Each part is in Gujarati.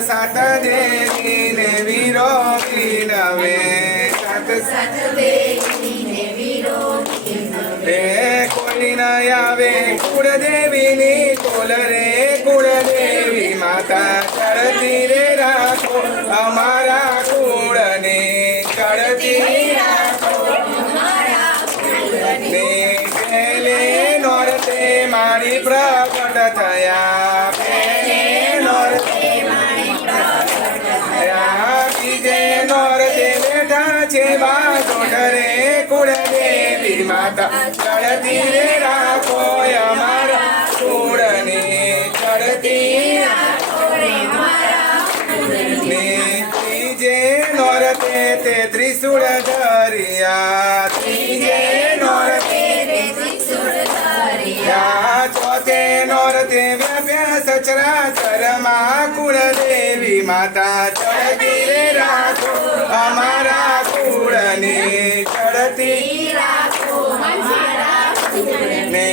સાત દેવીને વીરો વિનવે સાત દેવીને વીરો રે કોઈ ન આવે કુળદેવીની કોલ રે કુળદેવી માતા ચડતી રે રાખો અમારા કુળને ચડતી રાખો ને પેલે નોરતે મારી પ્રગટ થયા પેલે નોરતે બીજે નોરતે બેઠા છે બાજોટ રે કુળદેવી માતા ચડતી રે રાખો અમારા કુળને ચડતી ને ત્રીજે નોરતે તે ત્રિશુળ ધરિયા ત્રીજે નોરતે ચોથે નોરતે વ્યાપ્યા સચરાચરમાં કુળદેવી માતા ચડતી રે રાખો અમારા કુળને ચડતી ને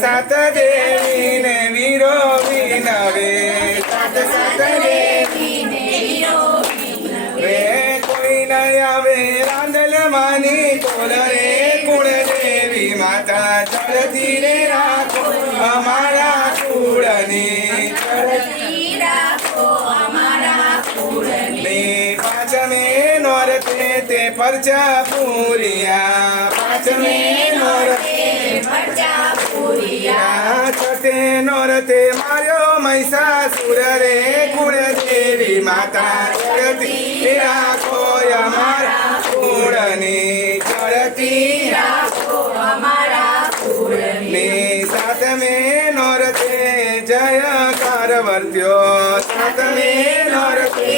સાત દેવીને વીરો વિનવે સાત રે કોઈ ન આવે રાંદલ માની કોલ રે કુળદેવી માતા ચડતી રે રાખો અમારા કુળને ને પાંચમે નોરતે તે પરચા પૂરિયા પાંચમે નોરતે છઠે નોરતે માર્યો મહિષાસુર રે કુળદેવી માતા ચડતી રાખો અમારા કુળને ચડતી ને સાતમે નોરતે જયકાર વર્ત્યો સાતમે નોરતે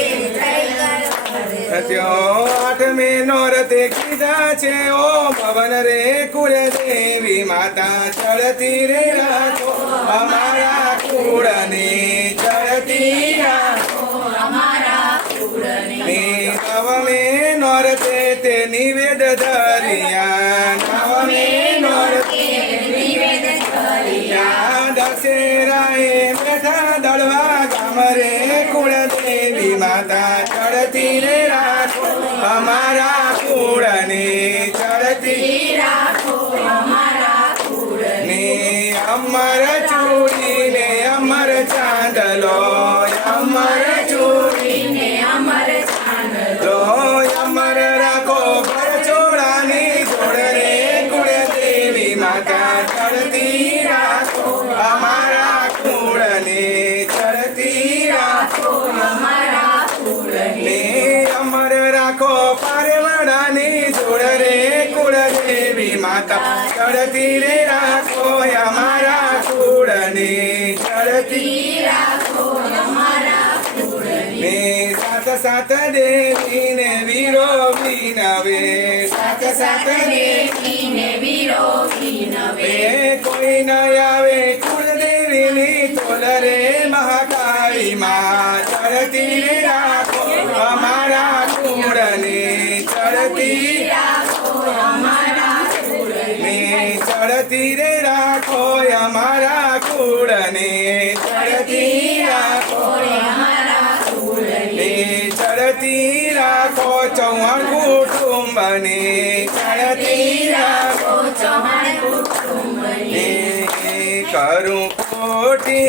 આઠમે નોરતે કીધા છે ઓ ભવન રે કુળદેવી માતા ચડતી રે રાખો અમારા કુળને ચડતી રાખો ને નવમે નોરતે તે નિવેદ ધરિયા નવમે નોરતે દશેરાએ બેઠા દળવા ગામ રે કુળદેવી માતા ચડતી રે રાખો અમારા કુળને ચડતી ને અમર ચૂડી ને અમર ચાંદલો અમર ચૂડી તો અમર રાખો પરચોળાની જોડ રે કુળદેવી માતા ચડતી રાખો અમારા કુળને ચડતી રાખો ને અમર રાખો પારેવાડાની જોડ રે કુળદેવી માતા ચડતી રે રાખો અમારા કુળને ચડતી ને સાત દેવીને વીરો વિનવે સાત દેવીને કોઈ ન આવે કુળદેવીની તોલ રે મહાકાળી માં ચડતી રે રાખો અમારા કુળને ચડતી ને ચડતી રે રાખો અમારા કુળને ચડતી રાખો ને ચડતી રાખો ચૌહાણ કુટુંબને ચડતી રાખો ને કરું કોટી